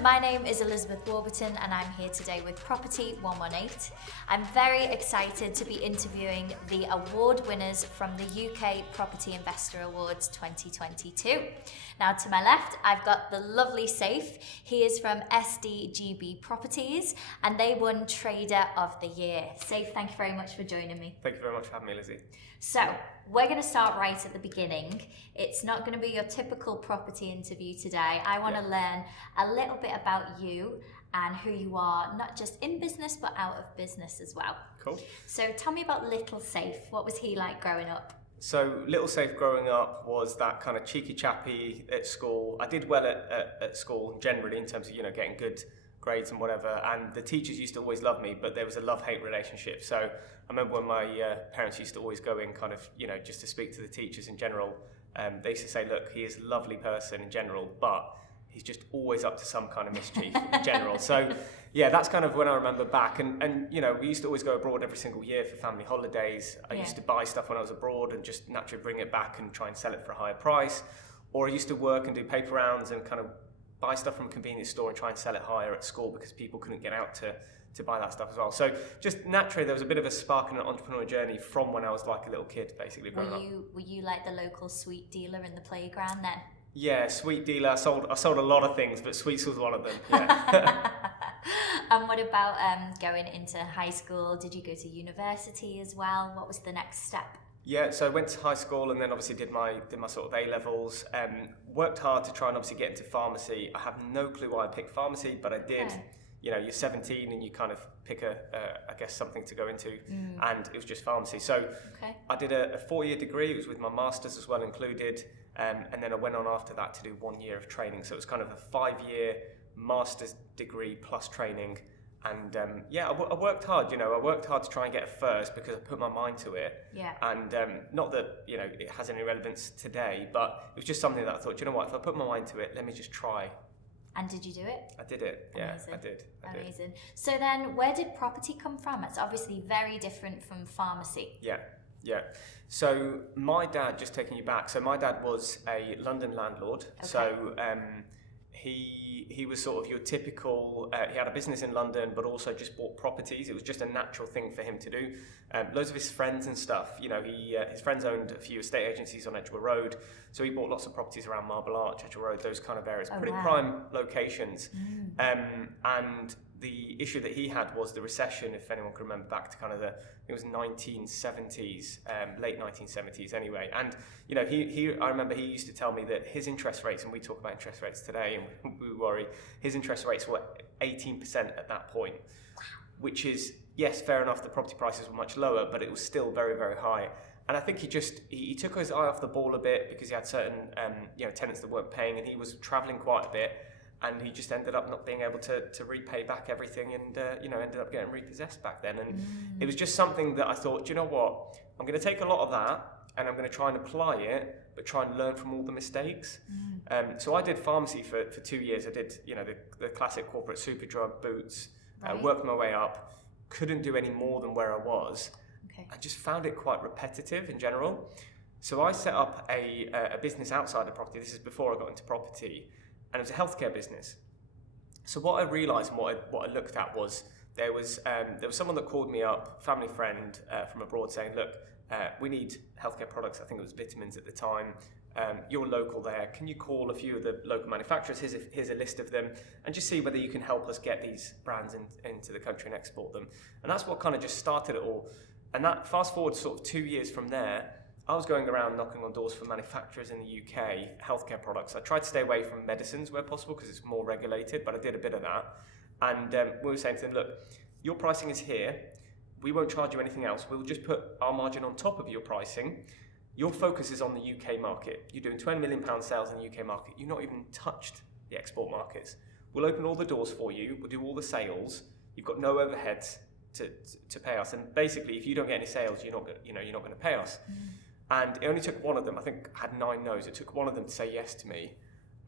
my name is Elizabeth Warburton and I'm here today with Property 118. I'm very excited to be interviewing the award winners from the UK Property Investor Awards 2022. Now to my left, I've got the lovely Saif. He is from SDGB Properties and they won Trader of the Year. Saif, thank you very much for joining me. Thank you very much for having me, Lizzie. So, we're going to start right at the beginning. It's not going to be your typical property interview today. I want to learn a little bit about you and who you are, not just in business, but out of business as well. Cool. So tell me about little Saif. What was he like growing up? So little Saif growing up was that kind of cheeky chappy at school. I did well at school generally in terms of, getting good grades and whatever, and the teachers used to always love me, but there was a love-hate relationship. So I remember when my parents used to always go in kind of, just to speak to the teachers in general, they used to say, look, he is a lovely person in general, but he's just always up to some kind of mischief in general. So yeah, that's kind of when I remember back, and we used to always go abroad every single year for family holidays. I used to buy stuff when I was abroad and just naturally bring it back and try and sell it for a higher price, or I used to work and do paper rounds and kind of buy stuff from a convenience store and try and sell it higher at school because people couldn't get out to buy that stuff as well. So just naturally there was a bit of a spark in an entrepreneurial journey from when I was like a little kid, basically growing up. Were you like the local sweet dealer in the playground then? Yeah, sweet dealer. I sold a lot of things, but sweets was one of them. Yeah. And what about going into high school? Did you go to university as well? What was the next step? Yeah, so I went to high school and then obviously did my sort of A-levels. Worked hard to try and obviously get into pharmacy. I have no clue why I picked pharmacy, but I did. Okay. You're 17 and you kind of pick I guess something to go into, and it was just pharmacy. So I did a 4-year degree. It was with my masters as well included, and then I went on after that to do 1 year of training. So it was kind of a 5-year master's degree plus training. And I worked hard, I worked hard to try and get a first because I put my mind to it. Yeah. And not that, it has any relevance today, but it was just something that I thought, if I put my mind to it, let me just try. And did you do it? I did it, yeah. Amazing. I did. Amazing. So then where did property come from? It's obviously very different from pharmacy. Yeah. So my dad, just taking you back, so my dad was a London landlord. Okay. So he was sort of your typical, he had a business in London, but also just bought properties. It was just a natural thing for him to do. Loads of his friends and stuff, his friends owned a few estate agencies on Edgware Road. So he bought lots of properties around Marble Arch, Edgware Road, those kind of areas, pretty prime locations. And the issue that he had was the recession, if anyone can remember back to kind of it was 1970s, late 1970s anyway. And, I remember he used to tell me that his interest rates, and we talk about interest rates today and we worry, his interest rates were 18% at that point, which is, yes, fair enough, the property prices were much lower, but it was still very, very high. And I think he took his eye off the ball a bit because he had certain, tenants that weren't paying, and he was traveling quite a bit. And he just ended up not being able to repay back everything and, ended up getting repossessed back then. And it was just something that I thought, you know what, I'm going to take a lot of that and I'm going to try and apply it, but try and learn from all the mistakes. So I did pharmacy for 2 years. I did, the classic corporate super drug boots, worked my way up, couldn't do any more than where I was. Okay. I just found it quite repetitive in general. So I set up a business outside of property. This is before I got into property. And it was a healthcare business. So what I realised and what I looked at was there was someone that called me up, family friend from abroad, saying, look, we need healthcare products. I think it was vitamins at the time. You're local there. Can you call a few of the local manufacturers? Here's a list of them, and just see whether you can help us get these brands into the country and export them. And that's what kind of just started it all. And that fast forward sort of 2 years from there, I was going around knocking on doors for manufacturers in the UK, healthcare products. I tried to stay away from medicines where possible because it's more regulated, but I did a bit of that. And we were saying to them, look, your pricing is here. We won't charge you anything else. We'll just put our margin on top of your pricing. Your focus is on the UK market. You're doing £20 million sales in the UK market. You've not even touched the export markets. We'll open all the doors for you. We'll do all the sales. You've got no overheads to pay us. And basically, if you don't get any sales, you're not going to pay us. And it only took one of them, I think I had 9 no's, it took one of them to say yes to me.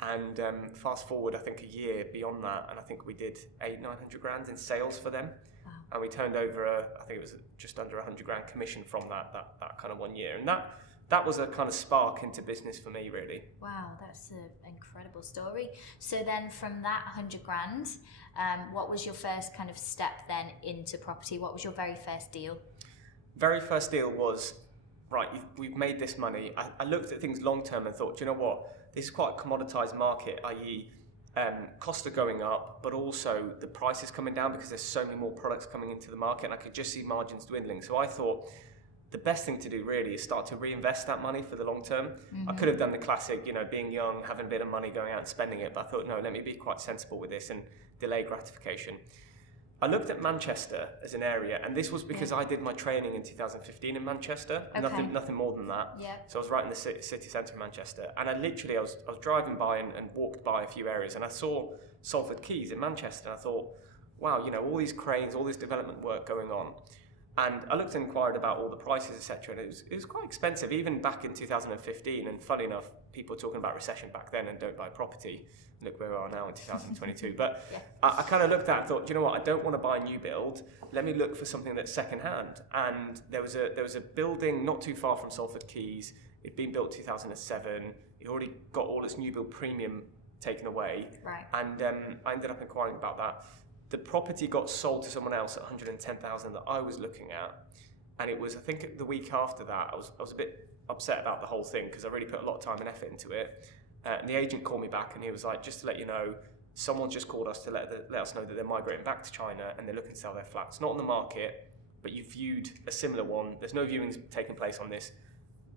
And fast forward, I think a year beyond that, and I think we did 800-900 grand in sales for them. Wow. And we turned over, I think it was just under 100 grand commission from that kind of 1 year. And that that was a kind of spark into business for me, really. Wow, that's an incredible story. So then from that 100 grand, what was your first kind of step then into property? What was your very first deal? Very first deal was, right, we've made this money. I looked at things long term and thought, do you know what? This is quite a commoditized market, i.e. Costs are going up, but also the price is coming down because there's so many more products coming into the market, and I could just see margins dwindling. So I thought the best thing to do really is start to reinvest that money for the long term. I could have done the classic, being young, having a bit of money, going out and spending it, but I thought, no, let me be quite sensible with this and delay gratification. I looked at Manchester as an area, and this was because I did my training in 2015 in Manchester. Okay. Nothing more than that. Yeah. So I was right in the city centre of Manchester, and I was driving by and walked by a few areas, and I saw Salford Quays in Manchester, and I thought, wow, all these cranes, all this development work going on. And I looked and inquired about all the prices, etc., and it was quite expensive, even back in 2015. And funny enough, people were talking about recession back then and don't buy property. Look where we are now in 2022. But yeah. I kind of looked at it and thought, do you know what? I don't want to buy a new build. Let me look for something that's second-hand. And there was a building not too far from Salford Quays. It'd been built 2007. It already got all its new build premium taken away. Right. And I ended up inquiring about that. The property got sold to someone else at 110,000 that I was looking at, and it was, I think, the week after that, I was a bit upset about the whole thing because I really put a lot of time and effort into it. And the agent called me back, and he was like, "Just to let you know, someone just called us to let us know that they're migrating back to China and they're looking to sell their flat. It's not on the market, but you viewed a similar one. There's no viewings taking place on this.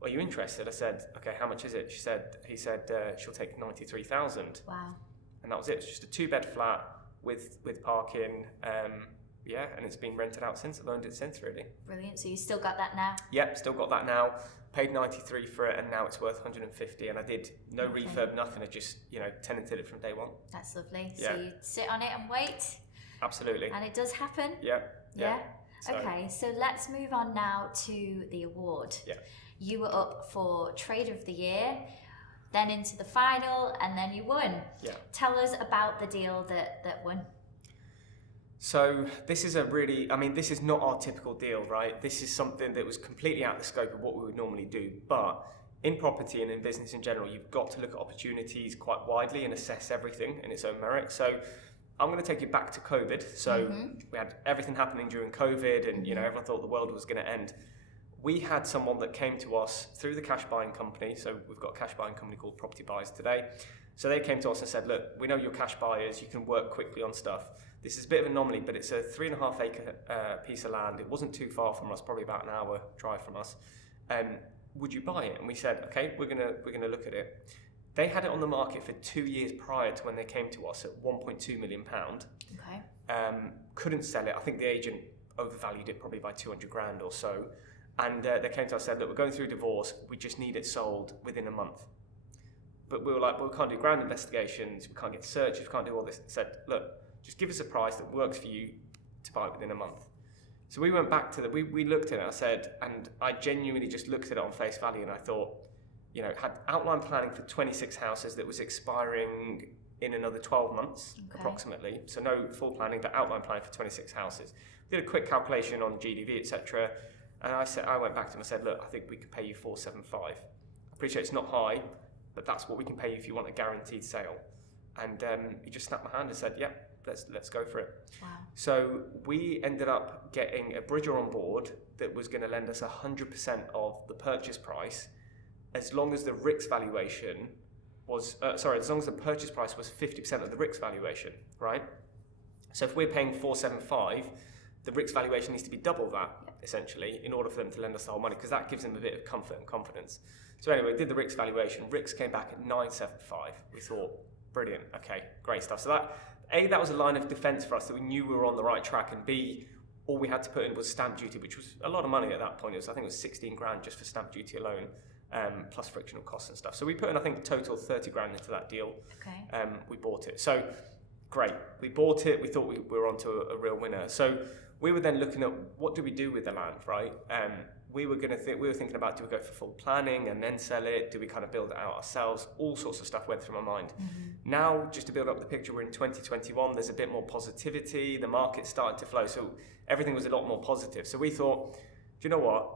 Are you interested?" I said, "Okay, how much is it?" He said she'll take 93,000. Wow. And that was it. It was just a 2-bed flat with parking, and it's been rented out since. I've owned it since, really. Brilliant. So you still got that now? Yep, still got that now. Paid 93 for it, and now it's worth 150. And I did no refurb, nothing. I just tenanted it from day one. That's lovely. Yeah. So you sit on it and wait. Absolutely. And it does happen. Yeah. Okay, so let's move on now to the award. Yeah. You were up for Trader of the Year, then into the final, and then you won. Yeah. Tell us about the deal that won. So this is this is not our typical deal, right? This is something that was completely out of the scope of what we would normally do. But in property and in business in general, you've got to look at opportunities quite widely and assess everything in its own merit. So I'm going to take you back to COVID. So we had everything happening during COVID, and everyone thought the world was going to end. We had someone that came to us through the cash buying company. So we've got a cash buying company called Property Buyers today. So they came to us and said, "Look, we know you're cash buyers. You can work quickly on stuff. This is a bit of an anomaly, but it's a 3.5 acre piece of land. It wasn't too far from us, probably about an hour drive from us. Would you buy it?" And we said, "Okay, we're gonna look at it." They had it on the market for 2 years prior to when they came to us at £1.2 million. Okay. Couldn't sell it. I think the agent overvalued it probably by 200 grand or so. And they came to us and said, "Look, we're going through a divorce. We just need it sold within a month." But we were like, "Well, we can't do ground investigations. We can't get searches. We can't do all this." They said, "Look, just give us a price that works for you to buy it within a month." So we went back to we looked at it, I said, and I genuinely just looked at it on face value, and I thought, had outline planning for 26 houses that was expiring in another 12 months, approximately. So no full planning, but outline planning for 26 houses. Did a quick calculation on GDV, etc. And I went back to him and said, "Look, I think we could pay you 475. I appreciate it's not high, but that's what we can pay you if you want a guaranteed sale." And he just snapped my hand and said, "Yep, let's go for it." Wow. So we ended up getting a bridger on board that was going to lend us 100% of the purchase price, as long as the RICS valuation was, as long as the purchase price was 50% of the RICS valuation, right? So if we're paying 475, the RICS valuation needs to be double that, essentially, in order for them to lend us the whole money, because that gives them a bit of comfort and confidence. So anyway, we did the RICS valuation. RICS came back at 975. We thought, brilliant, okay, great stuff. So that was a line of defence for us, that we knew we were on the right track, and B, all we had to put in was stamp duty, which was a lot of money at that point. I think it was 16 grand just for stamp duty alone, plus frictional costs and stuff. So we put in, I think, total 30 grand into that deal. Okay. We bought it. So great, we bought it. We thought we were onto a real winner. So we were then looking at, what do we do with the land, right? We were thinking about, do we go for full planning and then sell it? Do we kind of build it out ourselves? All sorts of stuff went through my mind. Mm-hmm. Now, just to build up the picture, we're in 2021. There's a bit more positivity. The market's starting to flow, so everything was a lot more positive. So we thought, do you know what?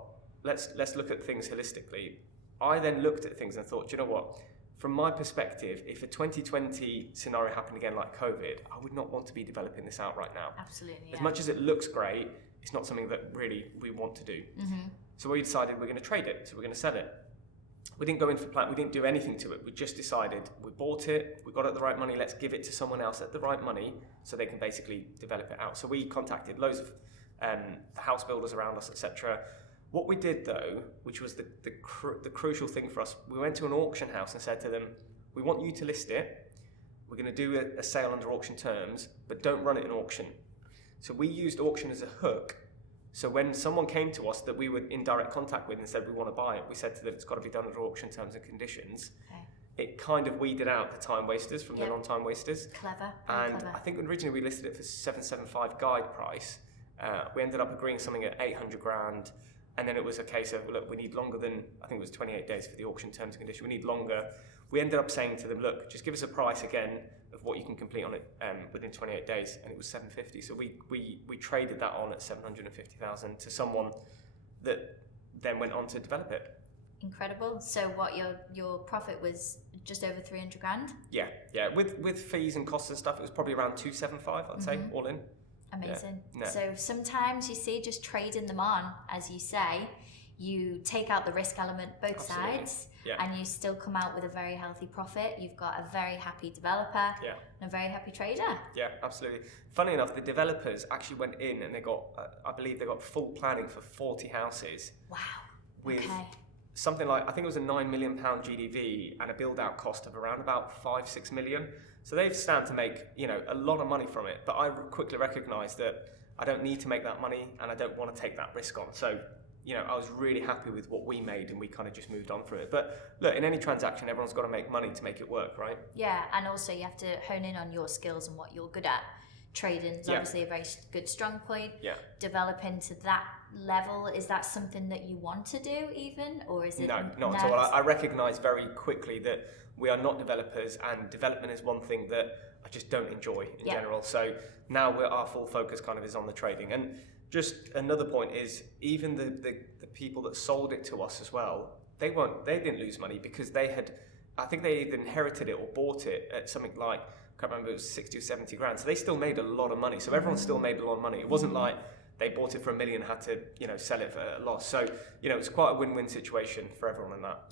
Let's look at things holistically. I then looked at things and thought, do you know what? From my perspective, if a 2020 scenario happened again like COVID, I would not want to be developing this out right now. Absolutely. Yeah. As much as it looks great, it's not something that really we want to do. So we decided we're going to trade it, so we're going to sell it. We didn't go in for plan, we didn't do anything to it. We just decided we bought it, we got it the right money, let's give it to someone else at the right money so they can basically develop it out. So we contacted loads of house builders around us, etc. What we did though, which was the crucial thing for us, we went to an auction house and said to them, we want you to list it, we're going to do a sale under auction terms, but don't run it in auction. So we used auction as a hook. So when someone came to us that we were in direct contact with and said we want to buy it, we said to them it's got to be done under auction terms and conditions. Okay. It kind of weeded out the time wasters from the non-time wasters. Clever. And clever. I think originally we listed it for 775 guide price. We ended up agreeing something at 800 grand. And then it was a case of, look, we need longer than, I think it was 28 days for the auction terms and conditions. We need longer. We ended up saying to them, look, just give us a price again of what you can complete on it within 28 days, and it was 750. So we traded that on at 750,000 to someone that then went on to develop it. Incredible. So what your profit was just over 300 grand? Yeah. With fees and costs and stuff, it was probably around 275, I'd say, all in. Amazing. Yeah. So sometimes you see, just trading them on, as you say, you take out the risk element both sides, and you still come out with a very healthy profit. You've got a very happy developer and a very happy trader. Yeah, absolutely. Funny enough, the developers actually went in and they got, I believe they got full planning for 40 houses. Wow. With something like, I think it was a £9 million GDV and a build-out cost of around about 5-6 million. So they've stand to make, a lot of money from it. But I quickly recognised that I don't need to make that money and I don't want to take that risk on. So, I was really happy with what we made and we kind of just moved on from it. But look, in any transaction, everyone's got to make money to make it work, right? Yeah, and also you have to hone in on your skills and what you're good at. Trading is obviously a very good strong point. Yeah. Developing to that level, is that something that you want to do even? Or is it not at all. I recognise very quickly that we are not developers, and development is one thing that I just don't enjoy in general. So now our full focus kind of is on the trading. And just another point is, even the people that sold it to us as well, they didn't lose money because I think they either inherited it or bought it at something like, I can't remember, it was 60 or 70 grand. So they still made a lot of money. So everyone still made a lot of money. It wasn't like they bought it for $1 million and had to, sell it for a loss. So, it's quite a win-win situation for everyone in that.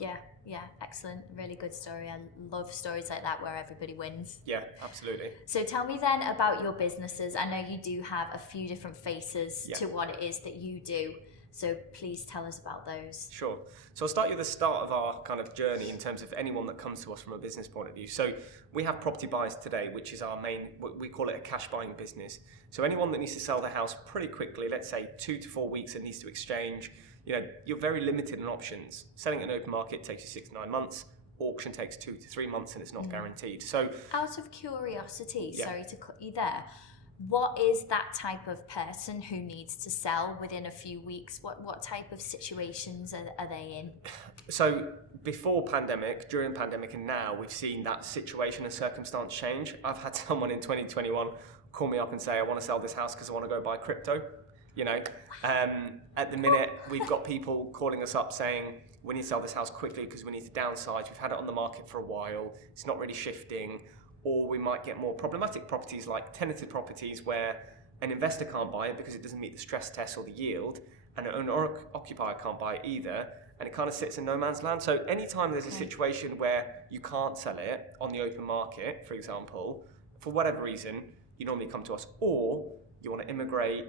Yeah, excellent. Really good story. I love stories like that where everybody wins. Yeah, absolutely. So tell me then about your businesses. I know you do have a few different faces to what it is that you do. So please tell us about those. Sure. So I'll start you at the start of our kind of journey in terms of anyone that comes to us from a business point of view. So we have Property Buyers Today, which is our main, we call it a cash buying business. So anyone that needs to sell their house pretty quickly, let's say 2 to 4 weeks, it needs to exchange, you're very limited in options. Selling in an open market takes you 6 to 9 months. Auction takes 2 to 3 months and it's not guaranteed. So out of curiosity, sorry to cut you there, what is that type of person who needs to sell within a few weeks? What type of situations are they in? So before pandemic, during pandemic, and now we've seen that situation and circumstance change. I've had someone in 2021 call me up and say, I want to sell this house because I want to go buy crypto. At the minute, we've got people calling us up saying, we need to sell this house quickly because we need to downsize. We've had it on the market for a while. It's not really shifting. Or we might get more problematic properties like tenanted properties where an investor can't buy it because it doesn't meet the stress test or the yield, and an owner-occupier can't buy it either, and it kind of sits in no man's land. So anytime there's a situation where you can't sell it on the open market, for example, for whatever reason, you normally come to us, or you want to immigrate,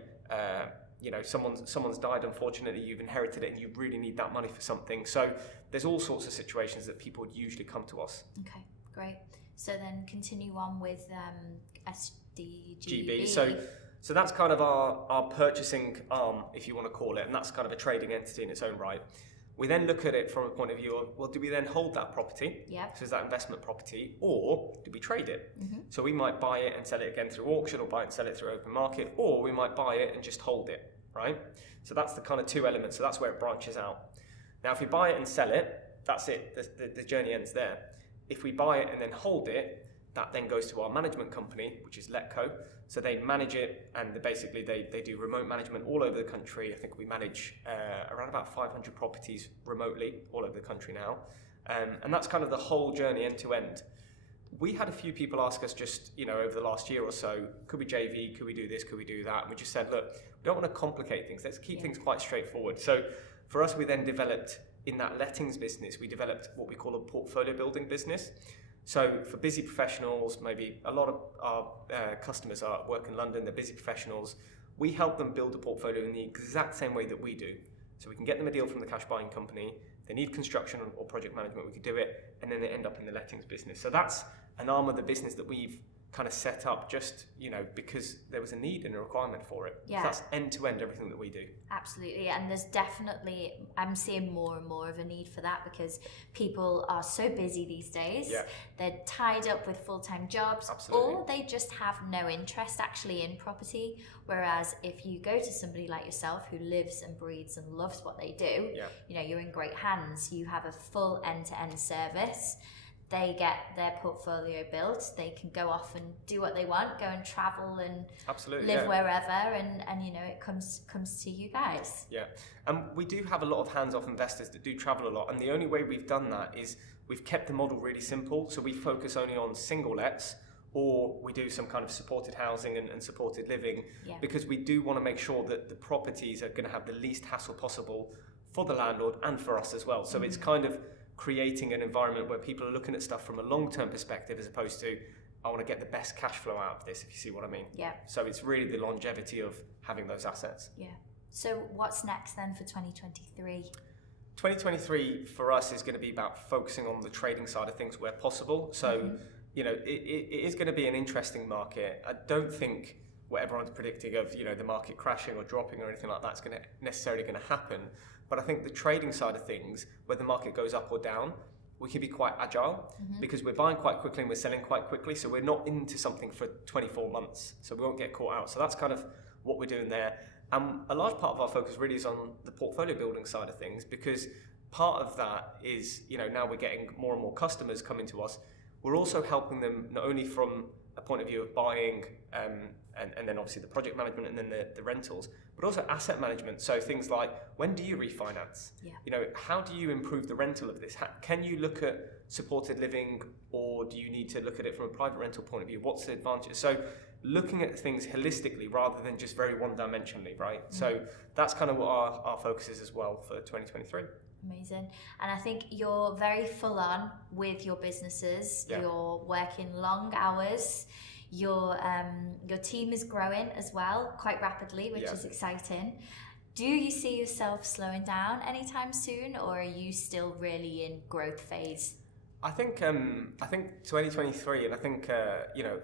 someone's died, unfortunately, you've inherited it and you really need that money for something. So there's all sorts of situations that people would usually come to us. Okay, great. So then continue on with SDGB. So that's kind of our purchasing arm, if you want to call it, and that's kind of a trading entity in its own right. We then look at it from a point of view of, well, do we then hold that property? Yeah. So is that investment property, or do we trade it? So we might buy it and sell it again through auction, or buy it and sell it through open market, or we might buy it and just hold it, right? So that's the kind of two elements. So that's where it branches out. Now, if we buy it and sell it, that's it. The journey ends there. If we buy it and then hold it, That then goes to our management company, which is Letco. So they manage it, and they do remote management all over the country. I think we manage around about 500 properties remotely all over the country now. And that's kind of the whole journey end to end. We had a few people ask us just, over the last year or so, could we JV, could we do this, could we do that? And we just said, look, we don't want to complicate things. Let's keep things quite straightforward. So for us, we then developed, in that lettings business, we developed what we call a portfolio building business. So for busy professionals, maybe a lot of our customers work in London, they're busy professionals. We help them build a portfolio in the exact same way that we do. So we can get them a deal from the cash buying company. If they need construction or project management, we could do it, and then they end up in the lettings business. So that's an arm of the business that we've kind of set up just, because there was a need and a requirement for it. Yeah. So that's end to end everything that we do. Absolutely. And there's definitely, I'm seeing more and more of a need for that because people are so busy these days. Yeah. They're tied up with full-time jobs. Absolutely. Or they just have no interest actually in property. Whereas if you go to somebody like yourself who lives and breathes and loves what they do, you're in great hands. You have a full end-to-end service. They get their portfolio built, they can go off and do what they want, go and travel and live wherever, and it comes to you guys. Yeah, and we do have a lot of hands-off investors that do travel a lot, and the only way we've done that is we've kept the model really simple, so we focus only on single lets, or we do some kind of supported housing and supported living, because we do want to make sure that the properties are going to have the least hassle possible for the landlord and for us as well. So it's kind of creating an environment where people are looking at stuff from a long-term perspective as opposed to, I want to get the best cash flow out of this, if you see what I mean. Yeah. So it's really the longevity of having those assets. Yeah. So what's next then for 2023? 2023 for us is going to be about focusing on the trading side of things where possible. So, it is going to be an interesting market. I don't think what everyone's predicting of, the market crashing or dropping or anything like that's necessarily going to happen. But I think the trading side of things, where the market goes up or down, we can be quite agile because we're buying quite quickly and we're selling quite quickly. So we're not into something for 24 months. So we won't get caught out. So that's kind of what we're doing there. And a large part of our focus really is on the portfolio building side of things, because part of that is, now we're getting more and more customers coming to us. We're also helping them not only from a point of view of buying and then obviously the project management and then the rentals, but also asset management. So things like, when do you refinance? How do you improve the rental of this? Can you look at supported living, or do you need to look at it from a private rental point of view? What's the advantage? So looking at things holistically rather than just very one-dimensionally, right? So that's kind of what our focus is as well for 2023. Amazing. And I think you're very full on with your businesses. You're working long hours. Your team is growing as well quite rapidly, which is exciting. Do you see yourself slowing down anytime soon, or are you still really in growth phase? I think 2023, and I think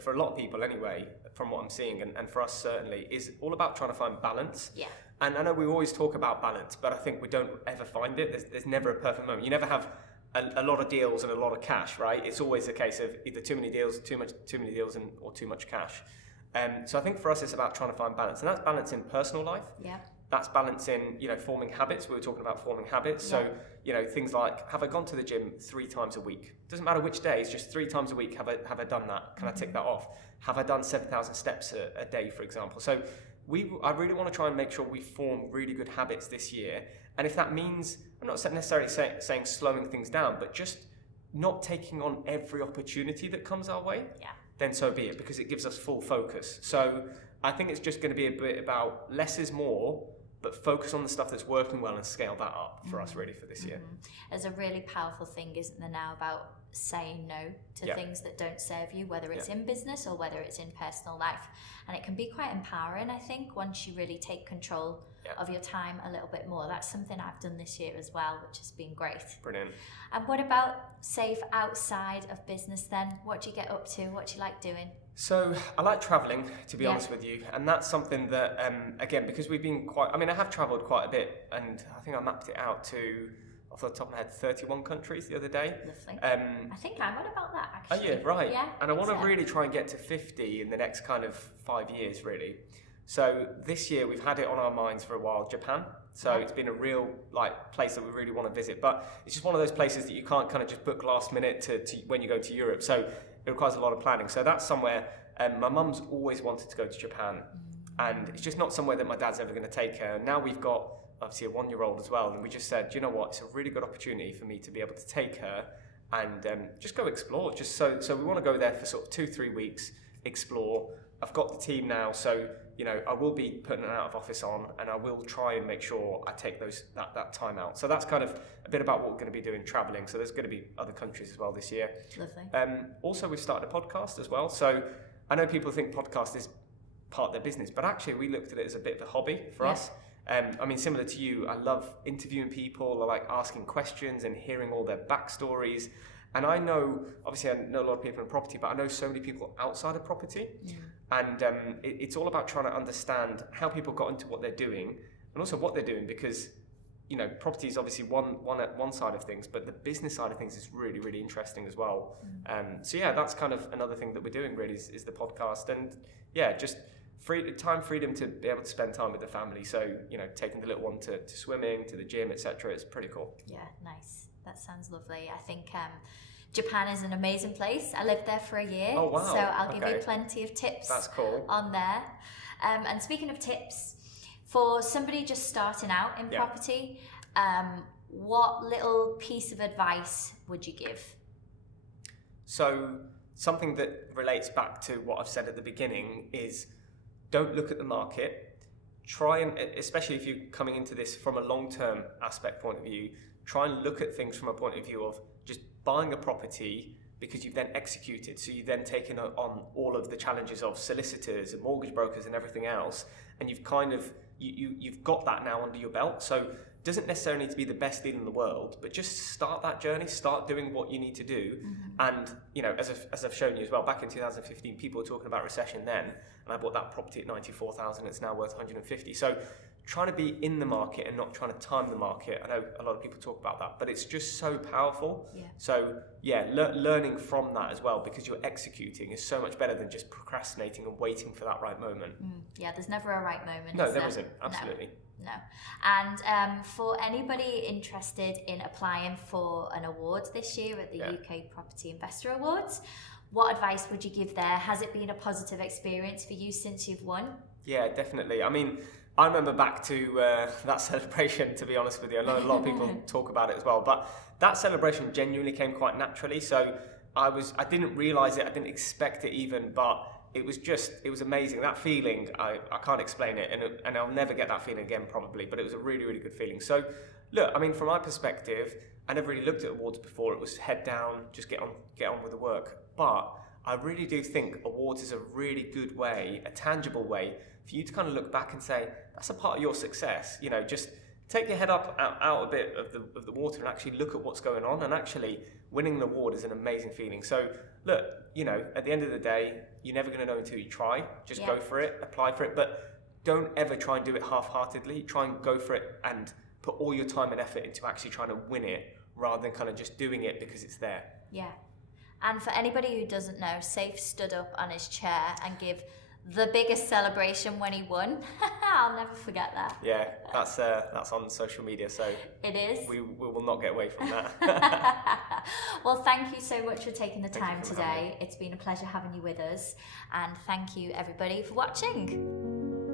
for a lot of people anyway, from what I'm seeing, and for us certainly, is all about trying to find balance. Yeah. And I know we always talk about balance, but I think we don't ever find it. There's never a perfect moment. You never have a lot of deals and a lot of cash, right? It's always a case of either too many deals, or too much cash. So I think for us, it's about trying to find balance, and that's balance in personal life. Yeah. That's balance in, forming habits. We were talking about forming habits. Yeah. So, things like, have I gone to the gym 3 times a week? Doesn't matter which days, just 3 times a week. Have I done that? Can I tick that off? Have I done 7,000 steps a day, for example? So I really want to try and make sure we form really good habits this year. And if that means, I'm not necessarily saying slowing things down, but just not taking on every opportunity that comes our way, then so be it, because it gives us full focus. So I think it's just going to be a bit about less is more, but focus on the stuff that's working well and scale that up for us really for this year. There's a really powerful thing, isn't there, now about saying no to things that don't serve you, whether it's in business or whether it's in personal life. And it can be quite empowering, I think, once you really take control of your time a little bit more. That's something I've done this year as well, which has been great. Brilliant. And what about, Saif, outside of business then? What do you get up to? What do you like doing? So I like travelling, to be honest with you, and that's something that, again, because we've been I have travelled quite a bit, and I think I mapped it out to, off the top of my head, 31 countries the other day. Lovely. I think I'm on about that, actually. Oh yeah, right. Yeah, and I want to really try and get to 50 in the next kind of 5 years, really. So this year we've had it on our minds for a while, Japan. So it's been a real place that we really want to visit, but it's just one of those places that you can't kind of just book last minute to when you go to Europe. So it requires a lot of planning. So that's somewhere, my mum's always wanted to go to Japan, and it's just not somewhere that my dad's ever going to take her. Now we've got obviously a 1-year-old as well, and we just said, you know what, it's a really good opportunity for me to be able to take her and just go explore. Just so we want to go there for sort of 2-3 weeks, explore. I've got the team now, so you know I will be putting an out of office on, and I will try and make sure I take that time out. So that's kind of a bit about what we're going to be doing traveling. So there's going to be other countries as well this year. Lovely. Also, we've started a podcast as well. So I know people think podcast is part of their business, but actually we looked at it as a bit of a hobby for us. I mean, similar to you, I love interviewing people. I like asking questions and hearing all their backstories. And I know, obviously, I know a lot of people in property, but I know so many people outside of property. And it's all about trying to understand how people got into what they're doing, and also what they're doing, because you know, property is obviously one side of things, but the business side of things is really, really interesting as well. So yeah, that's kind of another thing that we're doing really is the podcast, and yeah, just freedom to be able to spend time with the family. So you know, taking the little one to swimming, to the gym, etc. It's pretty cool. Yeah, nice. That sounds lovely. I think Japan is an amazing place. I lived there for a year. Oh wow! So I'll give you plenty of tips. That's cool. On there. And speaking of tips, for somebody just starting out in property, what little piece of advice would you give? So something that relates back to what I've said at the beginning is don't look at the market. Try and, especially if you're coming into this from a long-term aspect point of view, try and look at things from a point of view of just buying a property because you've then executed. So you've then taken on all of the challenges of solicitors and mortgage brokers and everything else, and you've kind of you've got that now under your belt. So it doesn't necessarily need to be the best deal in the world, but just start that journey, start doing what you need to do. And you know, as I've shown you as well, back in 2015, people were talking about recession then, and I bought that property at 94,000. It's now worth 150. So trying to be in the market and not trying to time the market. I know a lot of people talk about that, but it's just so powerful. So yeah, learning from that as well, because you're executing is so much better than just procrastinating and waiting for that right moment. Yeah, there's never a right moment. No, there isn't. Absolutely. No. And for anybody interested in applying for an award this year at the UK Property Investor Awards, what advice would you give there? Has it been a positive experience for you since you've won? Yeah, definitely. I mean, I remember back to that celebration, to be honest with you. I know a lot of people talk about it as well, but that celebration genuinely came quite naturally. So I didn't realise it, I didn't expect it even, but it was amazing. That feeling, I can't explain it, and I'll never get that feeling again probably, but it was a really, really good feeling. So look, I mean, from my perspective, I never really looked at awards before. It was head down, just get on with the work. But I really do think awards is a really good way, a tangible way, for you to kind of look back and say, that's a part of your success. You know, just take your head out a bit of the water and actually look at what's going on. And actually winning an award is an amazing feeling. So look, you know, at the end of the day, you're never going to know until you try. Just go for it, apply for it, but don't ever try and do it half-heartedly. Try and go for it and put all your time and effort into actually trying to win it, rather than kind of just doing it because it's there. Yeah. And for anybody who doesn't know, Saif stood up on his chair and gave the biggest celebration when he won. I'll never forget that. Yeah, that's on social media, so it is. We will not get away from that. Well, thank you so much for taking the time today. It's been a pleasure having you with us, and thank you everybody for watching.